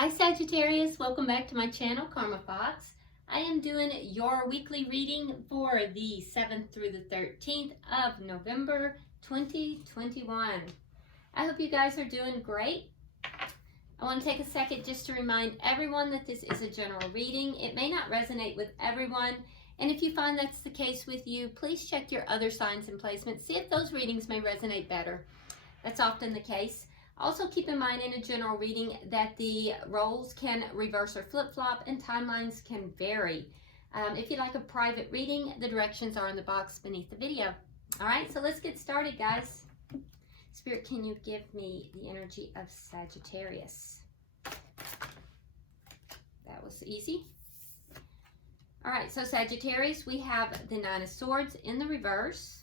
Hi Sagittarius, welcome back to my channel, Karma Fox. I am doing your weekly reading for the 7th through the 13th of November 2021. I hope you guys are doing great. I want to take a second just to remind everyone that this is a general reading. It may not resonate with everyone, and if you find that's the case with you, please check your other signs and placements. See if those readings may resonate better. That's often the case. Also keep in mind in a general reading that the roles can reverse or flip-flop and timelines can vary. If you'd like a private reading, the directions are in the box beneath the video. All right, so let's get started, guys. Spirit, can you give me the energy of Sagittarius? That was easy. All right, so Sagittarius, we have the Nine of Swords in the reverse.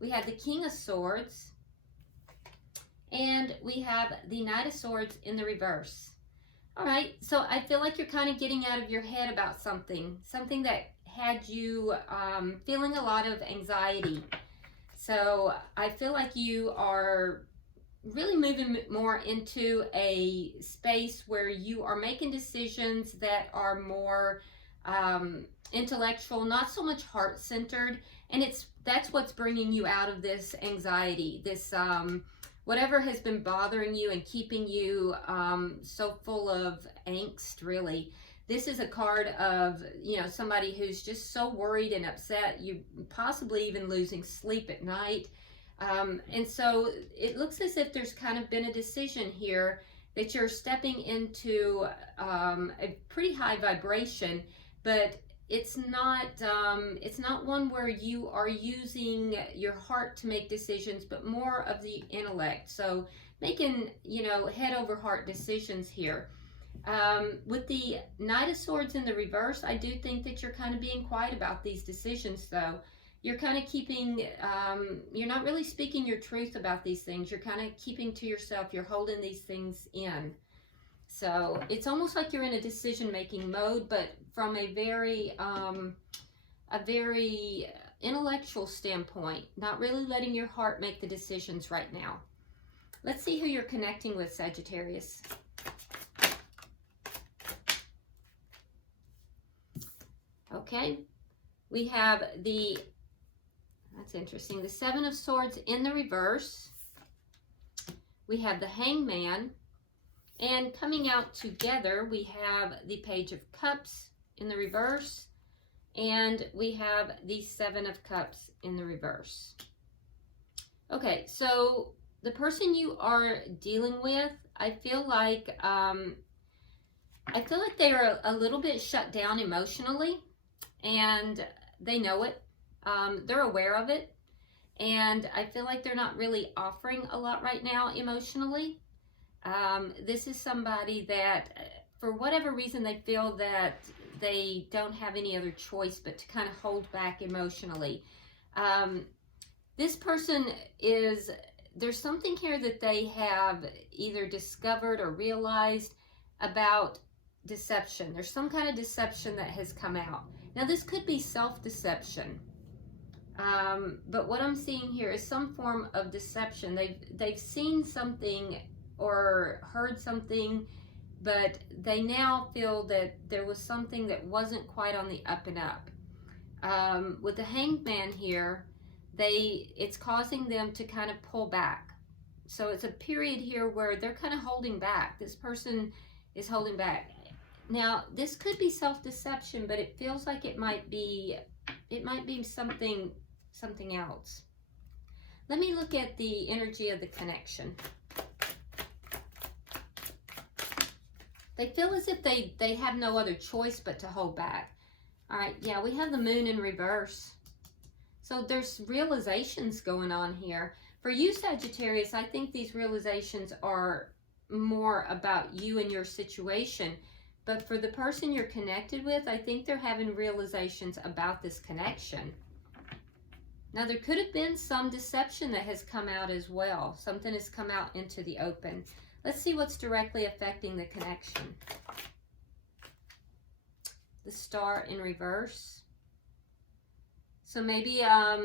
We have the King of Swords. And we have the Knight of Swords in the reverse. All right, so I feel like you're kind of getting out of your head about something that had you feeling a lot of anxiety. So I feel like you are really moving more into a space where you are making decisions that are more intellectual, not so much heart-centered, and that's what's bringing you out of this anxiety, this whatever has been bothering you and keeping you so full of angst, really. This is a card of, somebody who's just so worried and upset, you possibly even losing sleep at night. And so it looks as if there's kind of been a decision here that you're stepping into a pretty high vibration, but it's not one where you are using your heart to make decisions, but more of the intellect. So making, head over heart decisions here. With the Knight of Swords in the reverse, I do think that you're kind of being quiet about these decisions, though. You're kind of keeping, you're not really speaking your truth about these things. You're kind of keeping to yourself. You're holding these things in. So it's almost like you're in a decision-making mode, but from a very intellectual standpoint, not really letting your heart make the decisions right now. Let's see who you're connecting with, Sagittarius. Okay, we have that's interesting, the Seven of Swords in the reverse. We have the Hangman. And coming out together, we have the Page of Cups in the reverse, and we have the Seven of Cups in the reverse. Okay, so the person you are dealing with, I feel like they are a little bit shut down emotionally, and they know it. They're aware of it, and I feel like they're not really offering a lot right now emotionally. This is somebody that, for whatever reason, they feel that they don't have any other choice but to kind of hold back emotionally. This person there's something here that they have either discovered or realized about deception. There's some kind of deception that has come out. Now, this could be self-deception. But what I'm seeing here is some form of deception. They've seen something or heard something, but they now feel that there was something that wasn't quite on the up and up. With the Hangman here, it's causing them to kind of pull back. So it's a period here where they're kind of holding back. This person is holding back. Now, this could be self-deception, but it feels like it might be something else. Let me look at the energy of the connection. They feel as if they have no other choice but to hold back. All right, yeah, we have the Moon in reverse. So there's realizations going on here. For you, Sagittarius, I think these realizations are more about you and your situation. But for the person you're connected with, I think they're having realizations about this connection. Now, there could have been some deception that has come out as well. Something has come out into the open. Let's see what's directly affecting the connection. The Star in reverse. So maybe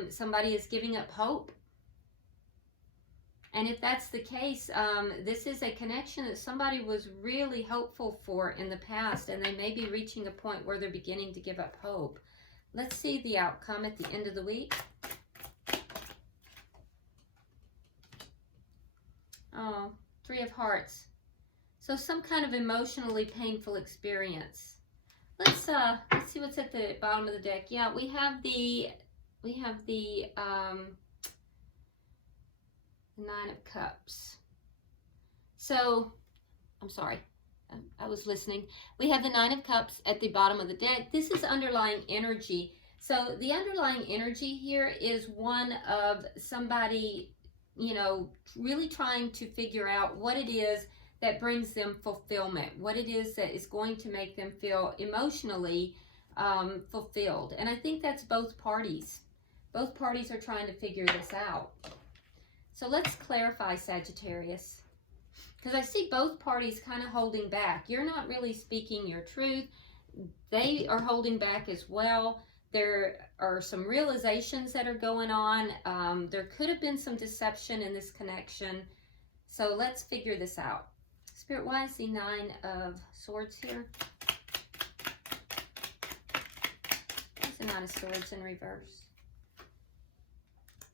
somebody is giving up hope. And if that's the case, this is a connection that somebody was really hopeful for in the past, and they may be reaching a point where they're beginning to give up hope. Let's see the outcome at the end of the week. Oh, 3 of Hearts. So some kind of emotionally painful experience. Let's see what's at the bottom of the deck. Yeah, we have the 9 of Cups. So, I'm sorry, I was listening. We have the 9 of Cups at the bottom of the deck. This is underlying energy. So the underlying energy here is one of somebody, you know, really trying to figure out what it is that brings them fulfillment, what it is that is going to make them feel emotionally fulfilled. And I think that's both parties. Both parties are trying to figure this out. So let's clarify, Sagittarius, because I see both parties kind of holding back. You're not really speaking your truth. They are holding back as well. There are some realizations that are going on. There could have been some deception in this connection. So let's figure this out. Spirit, why is the 9 of Swords here? What's the 9 of Swords in reverse?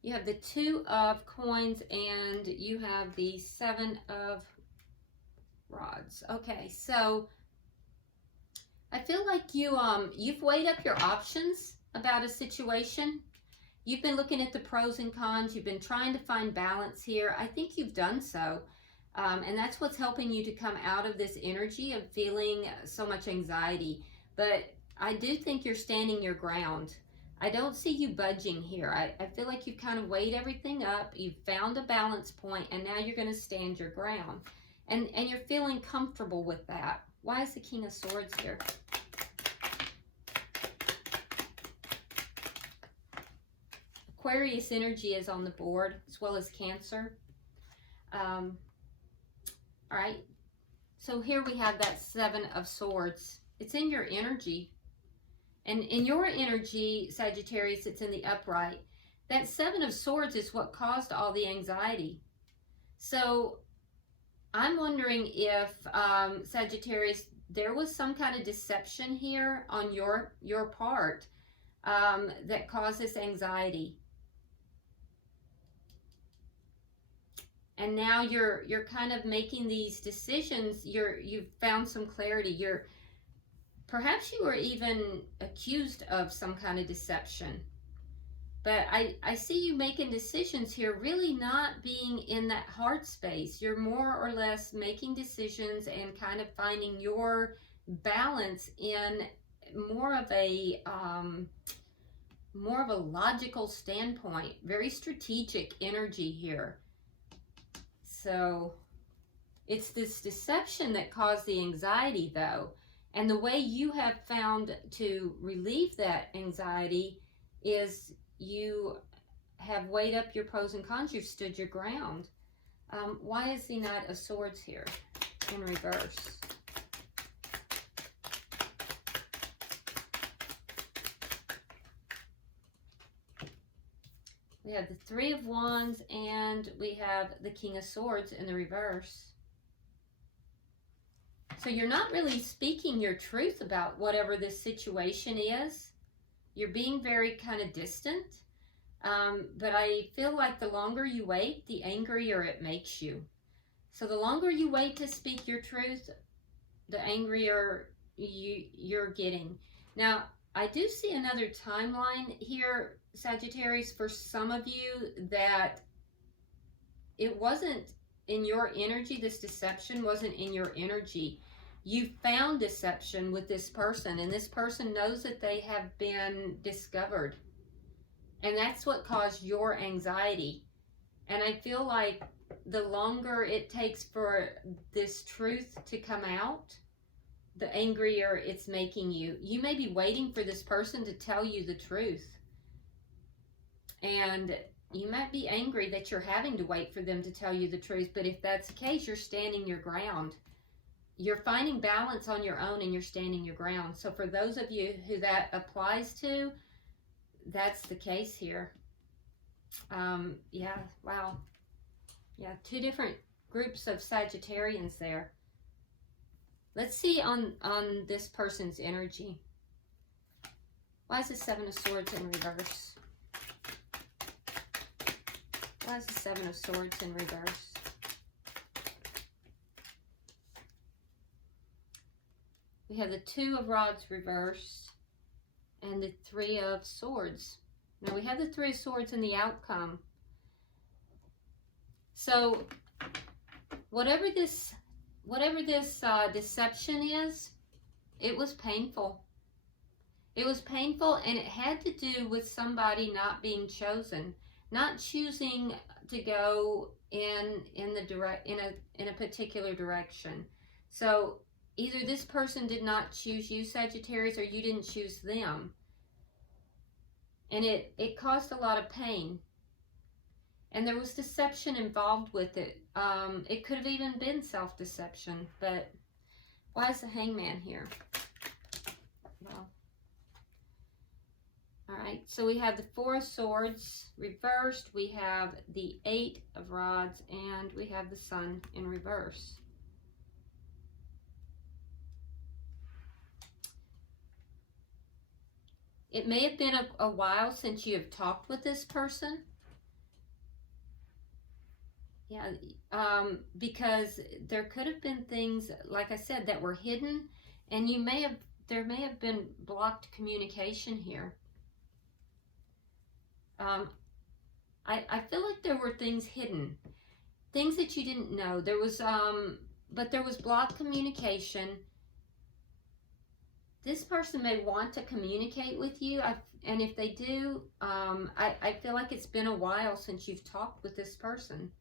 You have the 2 of Coins and you have the 7 of Rods. Okay, so I feel like you've weighed up your options about a situation. You've been looking at the pros and cons. You've been trying to find balance here. I think you've done so. And that's what's helping you to come out of this energy of feeling so much anxiety. But I do think you're standing your ground. I don't see you budging here. I feel like you've kind of weighed everything up. You've found a balance point, and now you're going to stand your ground. And you're feeling comfortable with that. Why is the King of Swords here? Aquarius energy is on the board, as well as Cancer. All right. So here we have that 7 of Swords. It's in your energy. And in your energy, Sagittarius, it's in the upright. That 7 of Swords is what caused all the anxiety. So I'm wondering if, Sagittarius, there was some kind of deception here on your part that caused this anxiety. And now you're kind of making these decisions. You've found some clarity. Perhaps you were even accused of some kind of deception. But I see you making decisions here, really not being in that heart space. You're more or less making decisions and kind of finding your balance in more of a logical standpoint. Very strategic energy here. So it's this deception that caused the anxiety, though. And the way you have found to relieve that anxiety is you have weighed up your pros and cons. You've stood your ground. Why is the Knight of Swords here in reverse? We have the 3 of Wands and we have the King of Swords in the reverse. So you're not really speaking your truth about whatever this situation is. You're being very kind of distant. But I feel like the longer you wait, the angrier it makes you. So the longer you wait to speak your truth, the angrier you're getting. Now, I do see another timeline here, Sagittarius, for some of you that it wasn't in your energy. This deception wasn't in your energy. You found deception with this person, and this person knows that they have been discovered. And that's what caused your anxiety. And I feel like the longer it takes for this truth to come out, the angrier it's making you. You may be waiting for this person to tell you the truth. And you might be angry that you're having to wait for them to tell you the truth. But if that's the case, you're standing your ground. You're finding balance on your own and you're standing your ground. So for those of you who that applies to, that's the case here. Yeah, wow. Yeah, two different groups of Sagittarians there. Let's see on this person's energy. Why is the Seven of Swords in reverse? Why is the Seven of Swords in reverse? We have the Two of Rods reversed and the Three of Swords. Now we have the Three of Swords in the outcome. So whatever this deception is, it was painful. It was painful, and it had to do with somebody not being chosen, not choosing to go in a particular direction. So either this person did not choose you, Sagittarius, or you didn't choose them. And it caused a lot of pain. And there was deception involved with it. It could have even been self-deception. But why is the Hangman here? Well, all right. So we have the Four of Swords reversed. We have the Eight of Rods. And we have the Sun in reverse. It may have been a while since you have talked with this person. Yeah, because there could have been things, like I said, that were hidden, and there may have been blocked communication here. I feel like there were things hidden, things that you didn't know. There was, but there was blocked communication. This person may want to communicate with you, and if they do, I feel like it's been a while since you've talked with this person.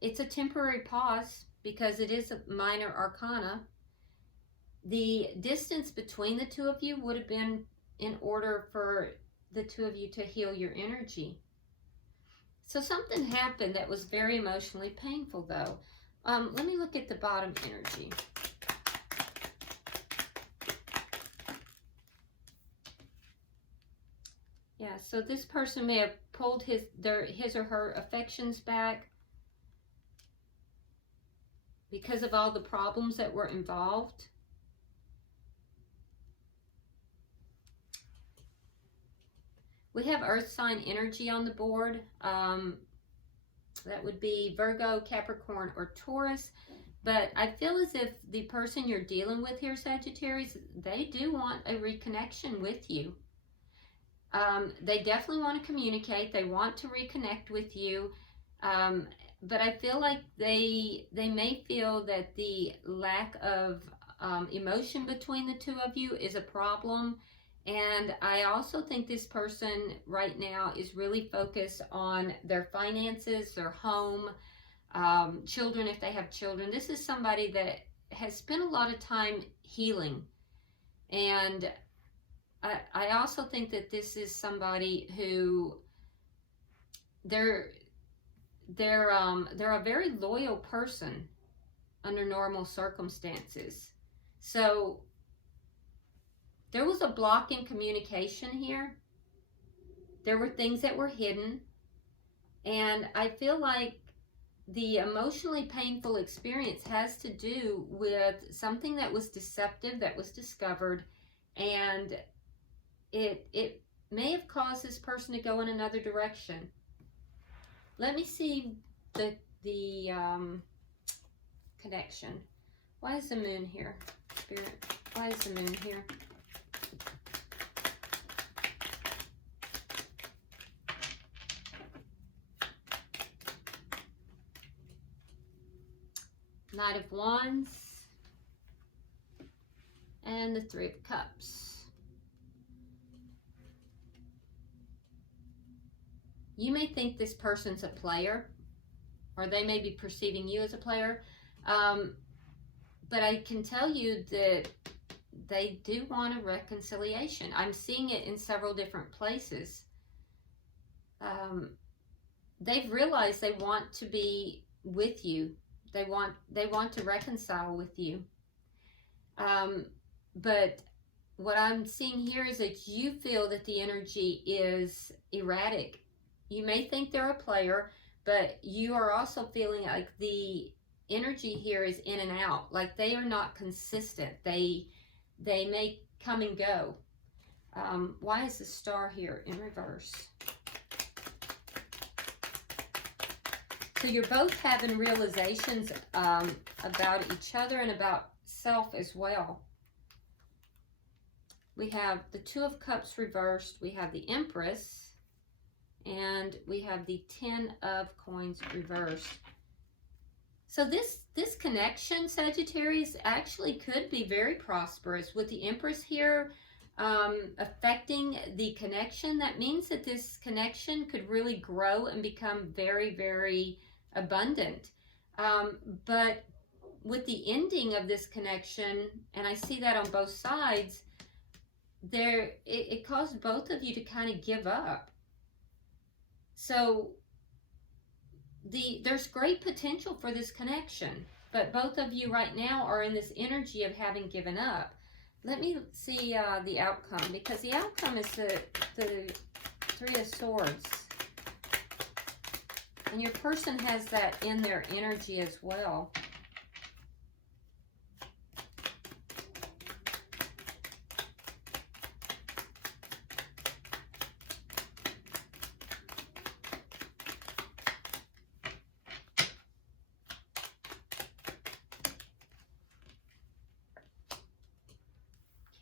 It's a temporary pause because it is a minor arcana. The distance between the two of you would have been in order for the two of you to heal your energy. So something happened that was very emotionally painful, though. Let me look at the bottom energy. Yeah, so this person may have pulled his or her affections back because of all the problems that were involved. We have earth sign energy on the board. That would be Virgo, Capricorn, or Taurus. But I feel as if the person you're dealing with here, Sagittarius, they do want a reconnection with you. They definitely want to communicate. They want to reconnect with you. But I feel like they may feel that the lack of emotion between the two of you is a problem. And I also think this person right now is really focused on their finances, their home, children if they have children. This is somebody that has spent a lot of time healing. And I also think that this is somebody who they're a very loyal person under normal circumstances. So there was a block in communication here. There were things that were hidden. And I feel like the emotionally painful experience has to do with something that was deceptive, that was discovered. And it may have caused this person to go in another direction. Let me see the connection. Why is the moon here, Spirit? Why is the moon here? Knight of Wands and the Three of Cups. You may think this person's a player, or they may be perceiving you as a player, but I can tell you that they do want a reconciliation. I'm seeing it in several different places. They've realized they want to be with you. They want to reconcile with you. But what I'm seeing here is that you feel that the energy is erratic you may think they're a player, but you are also feeling like the energy here is in and out. Like they are not consistent. They may come and go. Why is the star here in reverse? So you're both having realizations about each other and about self as well. We have the Two of Cups reversed. We have the Empress. And we have the Ten of Coins reversed. So this connection, Sagittarius, actually could be very prosperous. With the Empress here affecting the connection, that means that this connection could really grow and become very, very abundant. But with the ending of this connection, and I see that on both sides, it caused both of you to kind of give up. So there's great potential for this connection, but both of you right now are in this energy of having given up. Let me see the outcome, because the outcome is the Three of Swords. And your person has that in their energy as well.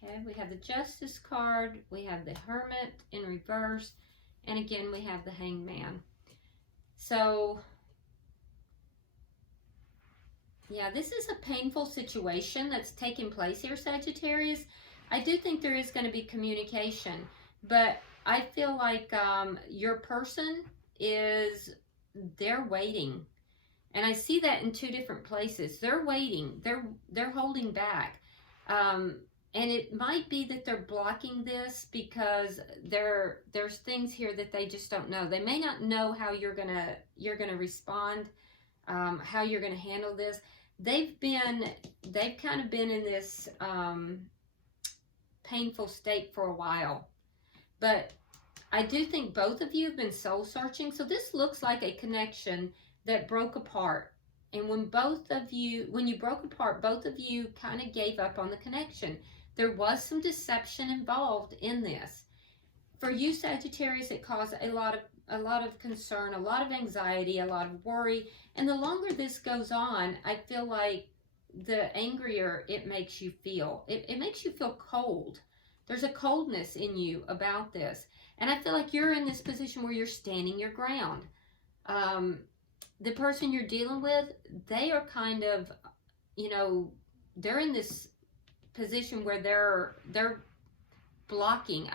Okay, we have the Justice card, we have the Hermit in reverse, and again we have the Hangman. So, yeah, this is a painful situation that's taking place here, Sagittarius. I do think there is going to be communication, but I feel like your person they're waiting. And I see that in two different places. They're waiting. They're holding back. And it might be that they're blocking this because there's things here that they just don't know. They may not know how you're gonna respond, how you're gonna handle this. They've kind of been in this painful state for a while. But I do think both of you have been soul searching. So this looks like a connection that broke apart. And when you broke apart, both of you kind of gave up on the connection. There was some deception involved in this. For you, Sagittarius, it caused a lot of concern, a lot of anxiety, a lot of worry. And the longer this goes on, I feel like the angrier it makes you feel. It makes you feel cold. There's a coldness in you about this. And I feel like you're in this position where you're standing your ground. The person you're dealing with, they are kind of, they're in this position where they're blocking.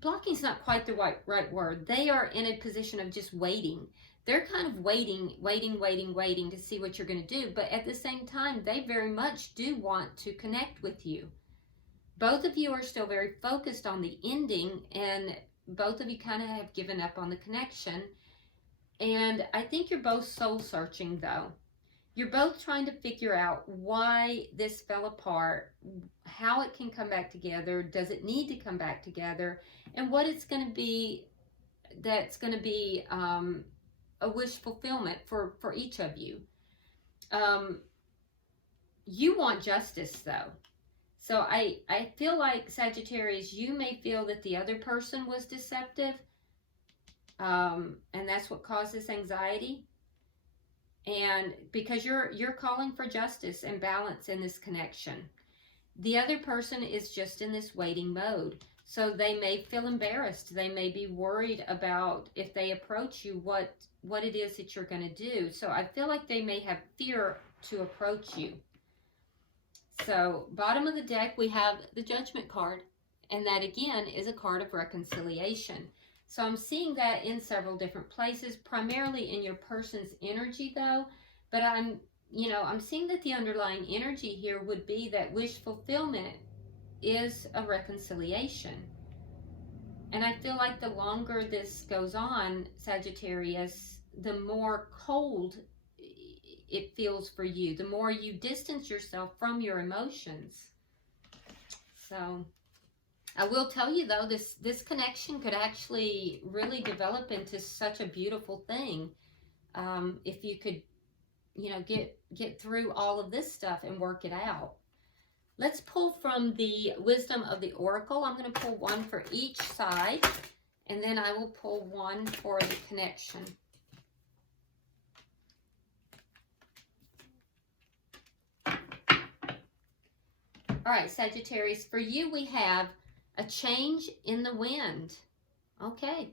Blocking's not quite the right word. They are in a position of just waiting. They're kind of waiting to see what you're going to do. But at the same time, they very much do want to connect with you. Both of you are still very focused on the ending, and both of you kind of have given up on the connection. And I think you're both soul searching, though. You're both trying to figure out why this fell apart, how it can come back together, does it need to come back together, and what it's going to be that's going to be a wish fulfillment for each of you. You want justice, though. So I feel like, Sagittarius, you may feel that the other person was deceptive, and that's what caused this anxiety. And because you're calling for justice and balance in this connection. The other person is just in this waiting mode. So they may feel embarrassed. They may be worried about, if they approach you, what it is that you're going to do. So I feel like they may have fear to approach you. So bottom of the deck, we have the Judgment card. And that, again, is a card of reconciliation. So I'm seeing that in several different places, primarily in your person's energy, though. But I'm seeing that the underlying energy here would be that wish fulfillment is a reconciliation. And I feel like the longer this goes on, Sagittarius, the more cold it feels for you, the more you distance yourself from your emotions. So I will tell you though, this connection could actually really develop into such a beautiful thing, if you could, you know, get through all of this stuff and work it out. Let's pull from the wisdom of the oracle. I'm going to pull one for each side, and then I will pull one for the connection. All right, Sagittarius, for you we have a change in the wind. Okay,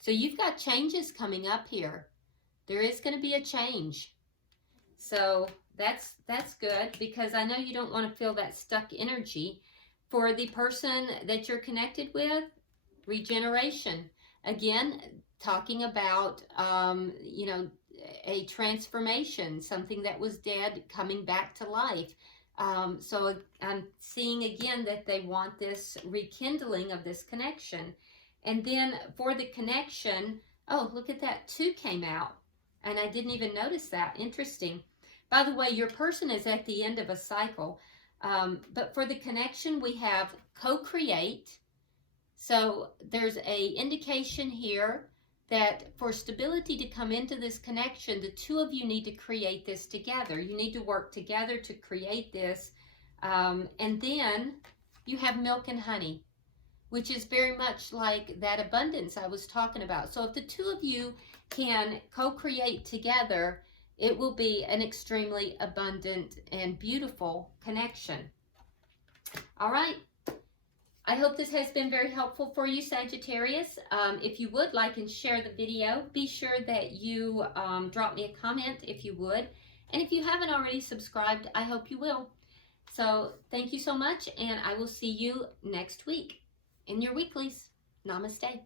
so you've got changes coming up here. There is going to be a change. So that's good, because I know you don't want to feel that stuck energy. For the person that you're connected with, regeneration. Again, talking about, you know, a transformation, something that was dead coming back to life. So I'm seeing again that they want this rekindling of this connection. And then for the connection, oh, look at that, 2 came out. And I didn't even notice that. Interesting. By the way, your person is at the end of a cycle. But for the connection, we have co-create. So there's a indication here that for stability to come into this connection, the 2 of you need to create this together. You need to work together to create this. And then you have milk and honey, which is very much like that abundance I was talking about. So if the 2 of you can co-create together, it will be an extremely abundant and beautiful connection. All right. I hope this has been very helpful for you, Sagittarius. If you would like and share the video, be sure that you drop me a comment if you would. And if you haven't already subscribed, I hope you will. So thank you so much, and I will see you next week in your weeklies. Namaste.